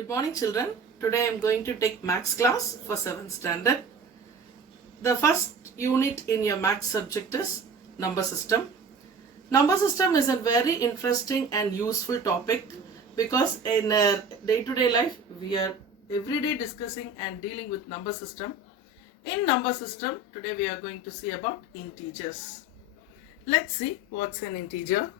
Good morning children. Today I am going to take Maths class for 7th standard. The first unit in your Maths subject is number system. Number system is a very interesting and useful topic because in day-to-day life we are every day discussing and dealing with number system. In number system today we are going to see about integers. Let's see what's an integer.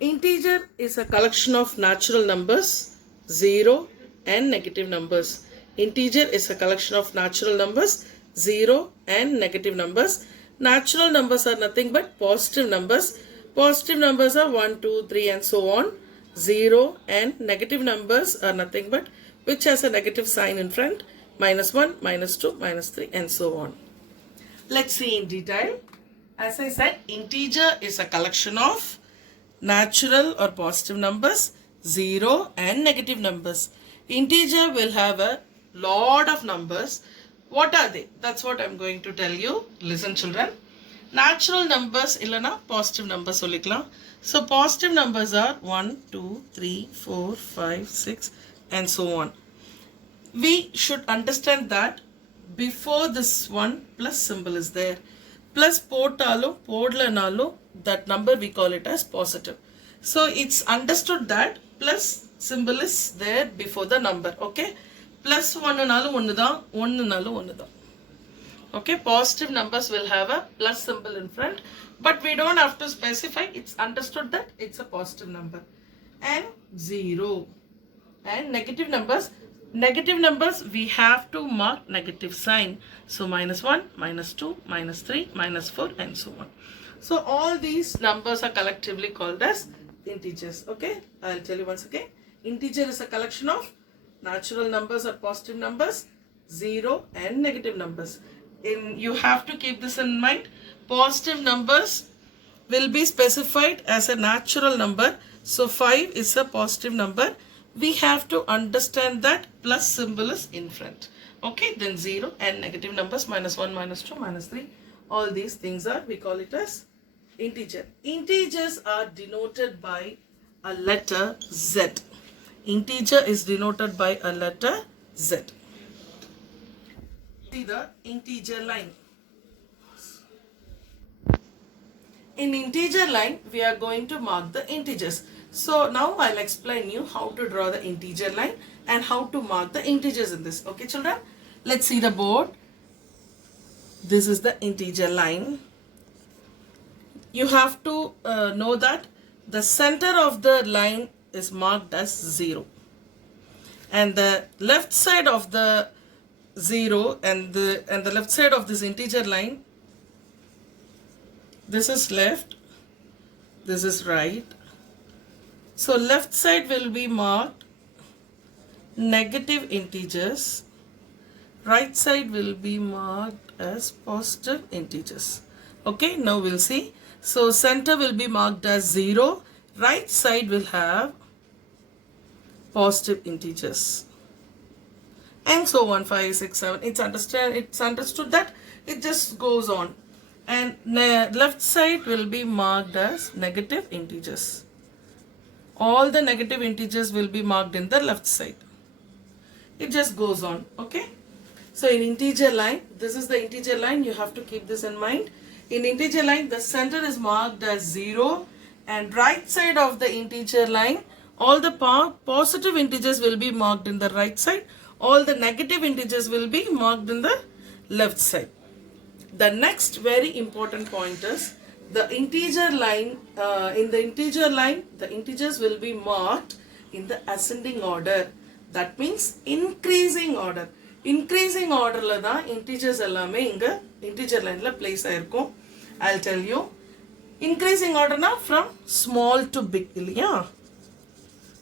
Integer is a collection of natural numbers, 0 and negative numbers. Integer is a collection of natural numbers, 0 and negative numbers. Natural numbers are nothing but positive numbers. Positive numbers are 1, 2, 3 and so on. 0 and negative numbers are nothing but which has a negative sign in front, -1, -2, -3 and so on. Let's see in detail. As I said, integer is a collection of natural or positive numbers, 0 and negative numbers. Integer will have a lot of numbers. What are they? That's what I'm going to tell you. Listen children. Natural numbers illana positive numbers solikalam. So positive numbers are 1, 2, 3, 4, 5, 6 and so on. We should understand that before this one plus symbol is there. Plus potalo, podlanalo, that number we call it as positive. So it's understood that plus symbol is there before the number. Okay. Plus 1 nalu 1 da, 1 nalu 1 da. Okay. Positive numbers will have a plus symbol in front. But we don't have to specify. It's understood that it's a positive number. And 0. And negative numbers. Negative numbers we have to mark negative sign. So -1, -2, -3, -4 and so on. So all these numbers are collectively called as integers. Okay, I'll tell you once again. Integer is a collection of natural numbers or positive numbers, 0 and negative numbers. You have to keep this in mind. Positive numbers will be specified as a natural number. So 5 is a positive number. We have to understand that plus symbol is in front. Okay, then 0 and negative numbers, -1, -2, -3. All these things are, we call it as integer. Integers are denoted by a letter Z. Integer is denoted by a letter Z. See the integer line. In integer line, we are going to mark the integers. So now I'll explain you how to draw the integer line and how to mark the integers in this. Okay children, let's see the board. This is the integer line. You have to know that the center of the line is marked as 0. And the left side of the 0 and the left side of this integer line, this is left, this is right. So left side will be marked negative integers. Right side will be marked as positive integers. Okay, now we'll see. So center will be marked as 0. Right side will have positive integers. And so on, 5, 6, 7. It's understood that it just goes on. And left side will be marked as negative integers. All the negative integers will be marked in the left side. It just goes on. Okay. So in integer line, this is the integer line. You have to keep this in mind. In integer line, the center is marked as 0. And right side of the integer line, all the positive integers will be marked in the right side. All the negative integers will be marked in the left side. The next very important point is the integer line. In the integer line, the integers will be marked in the ascending order. That means increasing order. Increasing order la da integers ellame inga integer line la place aayirkum. I'll tell you. Increasing order na from small to big illaya.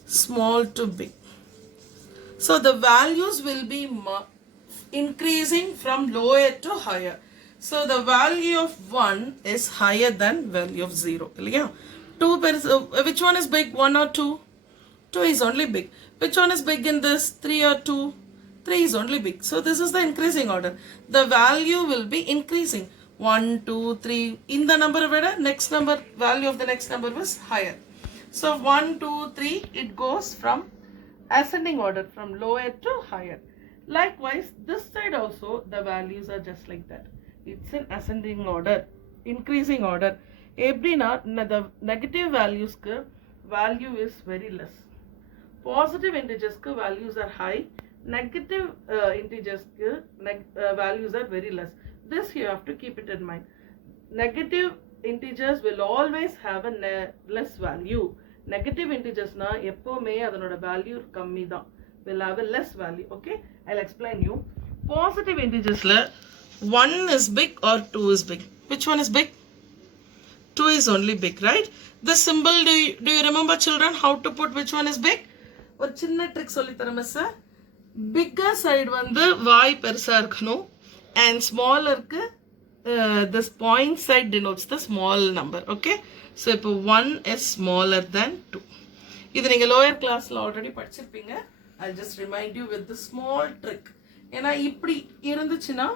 Small to big. So the values will be increasing from lower to higher. So the value of 1 is higher than value of 0. Yeah. 2, which one is big? 1 or 2? 2 is only big. Which one is big in this? 3 or 2? 3 is only big. So this is the increasing order. The value will be increasing. 1, 2, 3. In the number of next number, value of the next number was higher. So 1, 2, 3, it goes from ascending order from lower to higher. Likewise, this side also the values are just like that. It's in ascending order, increasing order. Ebrina, the negative values value is very less. Positive integers values are high. Negative integers values are very less. This you have to keep it in mind. Negative integers will always have a less value. Negative integers na எப்போமே அதனோட value கம்மி தான், will have a less value. Okay, I'll explain you. Positive integers la 1 is big or 2 is big. Which one is big? 2 is only big, right? The symbol, do you remember children how to put which one is big? ஒரு சின்ன trick சொல்லி தரேன் miss. bigger side வந்து வாய் பெருசா இருக்கணும் and smaller க்கு this point side denotes the small number. Okay, so இப்போ 1 is smaller than 2. இது நீங்க lower classல already படிச்சிருப்பீங்க. I'll just remind you with the small trick. ஏன்னா இப்படி இருந்துச்சுன்னா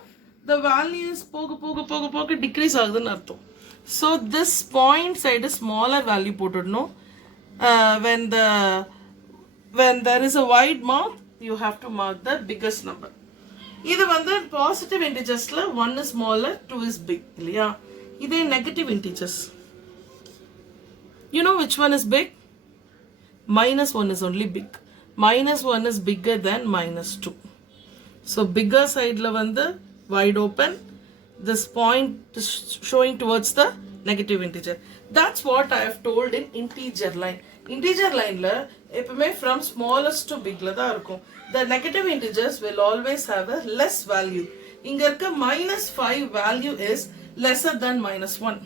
the values போக போக போக போக decrease ஆகுதுன்னு அர்த்தம். So this point side is smaller value போட்டுடணும். When there is a wide mark, you have to mark the biggest number. இது வந்து positive integersல 1 is smaller, 2 is big இல்லையா? இதே negative integers, you know which one is big? minus 1 is only big. minus 1 is bigger than minus 2. So bigger side la வந்து wide open, this point is showing towards the negative integer. That's what I have told in integer line. Integer line la எப்பவுமே from smallest to big la தான் இருக்கும். The negative integers will always have a less value. இங்க இருக்க minus 5 value is lesser than minus 1.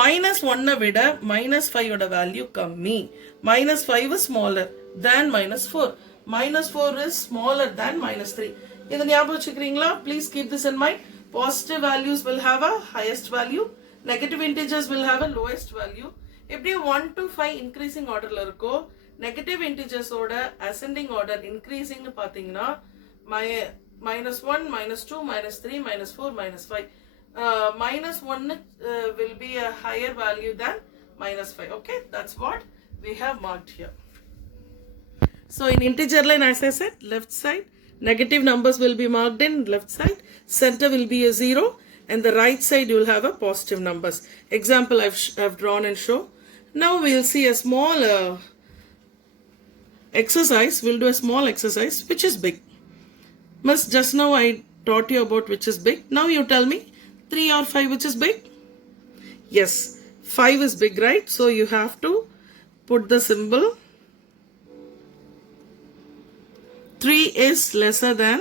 minus 1 விட minus 5 ஓட value கம்மி. minus 5 is smaller than minus 4. minus 4 is smaller than minus 3. இதை ஞாபகம் வச்சுக்கிறீங்களா? Please keep this in mind. Positive values will have a highest value. Negative integers will have a lowest value. எப்படி 1 to 5 increasing orderல இருக்கோ, negative integers ஓட ascending order increasing பார்த்தீங்கன்னா minus 1, minus 2, minus 3, minus 4, minus 5. Minus 1 will be a higher value than minus 5. Okay, that's what we have marked here. So in integer line, as I said, left side, negative numbers will be marked in left side, center will be a 0, and the right side you will have a positive numbers. Example I've drawn and show. Now we will see a small exercise. We'll do a small exercise which is big. Miss, just now I taught you about which is big. Now you tell me 3 or 5 which is big? Yes, 5 is big, right? So you have to put the symbol. 3 is lesser than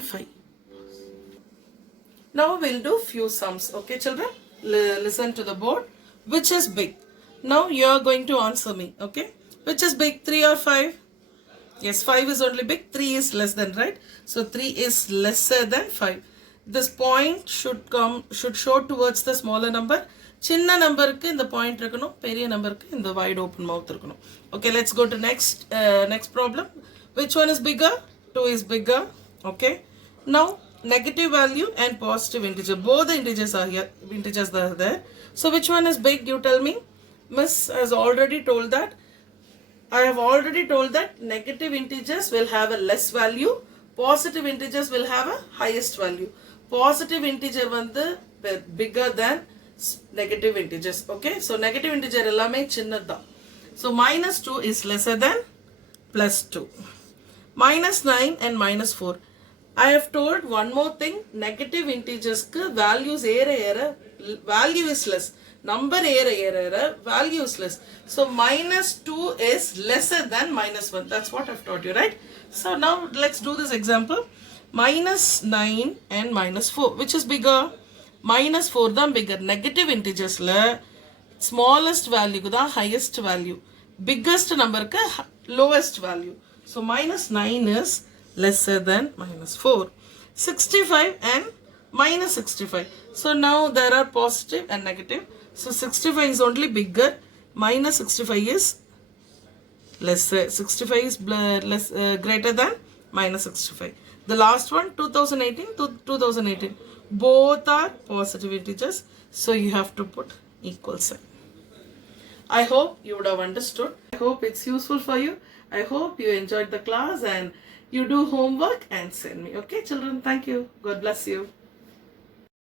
5. Now we'll do few sums. Okay children, listen to the board. Which is big? Now you are going to answer me. Okay, which is big, 3 or 5? Yes, 5 is only big, 3 is less than, right? So 3 is lesser than 5. This point should show towards the smaller number. சின்ன நம்பருக்கு இந்த point இருக்கணும், பெரிய நம்பருக்கு இந்த wide open mouth இருக்கணும். Okay, let's go to next problem. Which one is bigger? 2 is bigger. Okay, now negative value and positive integer, both the integers are there. So which one is big? You tell me. Miss has already told that. I have already told that negative integers will have a less value, positive integers will have a highest value. Positive integer வந்து bigger than negative integers. Okay, so negative integer எல்லாமே சின்னதுதான். So minus 2 is lesser than plus 2. minus 9 and minus 4. I have told one more thing. Negative integers values value is less. Number value is less. So minus 2 is lesser than minus 1. That's what I've taught you, right? So now let's do this example. Minus 9 and minus 4. Which is bigger? Minus 4 than bigger. Negative integers smallest value da highest value. Biggest number ka lowest value. So minus 9 is lesser than minus 4. 65 and minus 65. So now there are positive and negative. So 65 is only bigger. Minus 65 is lesser. 65 is greater than minus 65. The last one, 2018 to 2018. Both are positive integers. So you have to put equal sign. I hope you would have understood. I hope it's useful for you. I hope you enjoyed the class and you do homework and send me. Okay, children? Thank you. God bless you.